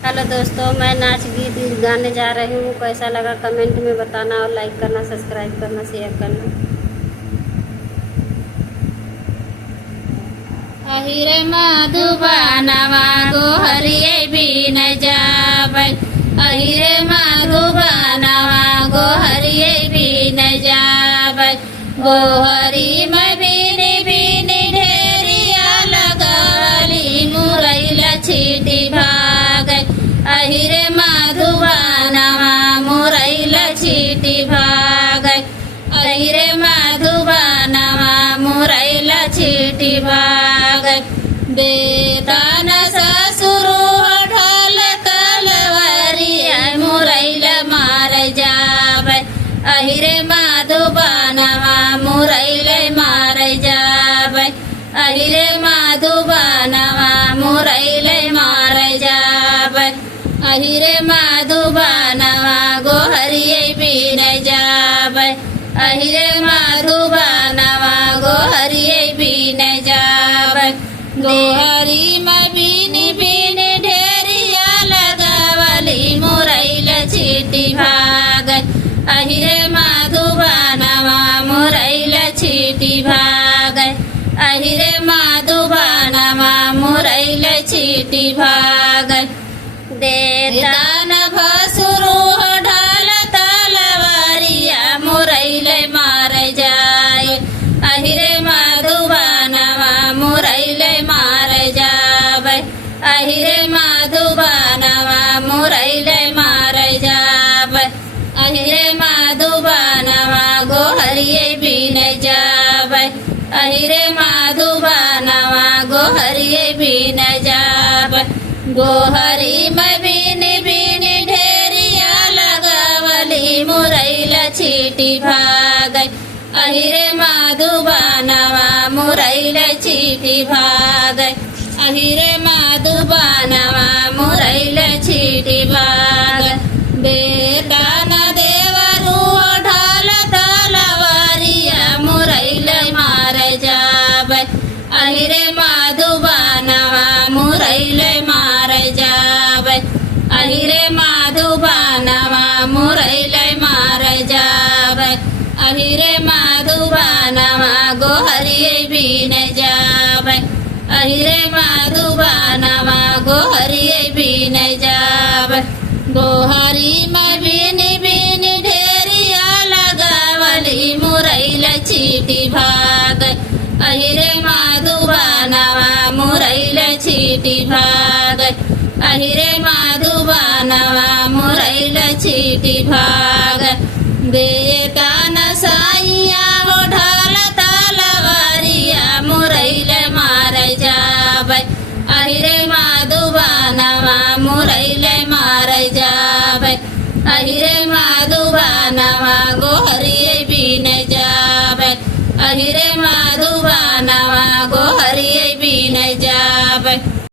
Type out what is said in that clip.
Hello दोस्तों, मैं नाच गीत गाने जा रही हूँ। कैसा लगा कमेंट में बताना और लाइक करना, सब्सक्राइब करना, शेयर करना। अहिरे मधुबनवा गोहरिये बिन जाबै, अहिरे मधुबनवा गोहरिये बिन जाबै। गोहरी में बिनी बिनी ढेरिया लगली, मुरैला छीटी भागै। अहिरे मधुबनवा मुरैला छीटी भागै, अहिरे मधुबनवा मुरैला छीटी भागै। बेतन ससुर ढल तलवारिया मुरैला मार जाबै। अहिरे मधुबनवा मुरैला मार जाबै, अहिरे मधुबनवा मुरैला मार जाबै। अहिरे मधुबनवा गोहरिये बिन जाबै, अहिरे मधुबनवा गोहरिये बिन जाबै। गोहरी में बिनी बिनी ढेरिया लगवली, मुरैला छीटी भागै। अहिरे मधुबनवा मुरैला छीटी भागै, अहिरे मधुबनवा मुरैला छीटी भागै। देतन भसुरु ढल तलवारिया मुरैला मार जाय। अहिरे मधुबनवा मुरैला मार जाबै, अहिरे मधुबनवा मुरैला मार जाबै। अहिरे मधुबनवा गोहरिये बिन जाबै, अहिरे मधुबनवा गोहरिये बिन जाबै। गोहरी में बिनी बिनी ढेरिया लगवली, मुरैला छीटी भागै। अहिरे मधुबनवा मुरैला छीटी भागै, अहिरे मधुबनवा मुरैला छीटी भागै। बेतन देवरू ढल तलवारिया मुरैला मार जाबै। अहिरे मधुबनवा मुरैला मार जाबै, अहिरे मधुबनवा मुरैला मार जाबै। अहिरे मधुबनवा गोहरिये बिन जाबै, अहिरे मधुबनवा गोहरिये बिन जाबै। गोहरी में बिनी बिनी ढेरिया लगवली, मुरैला छीटी भागै। अहिरे मधुबनवा मुरैला छीटी भागै, अहिरे मधुबनवा मुरैला छीटी भागै। बेटा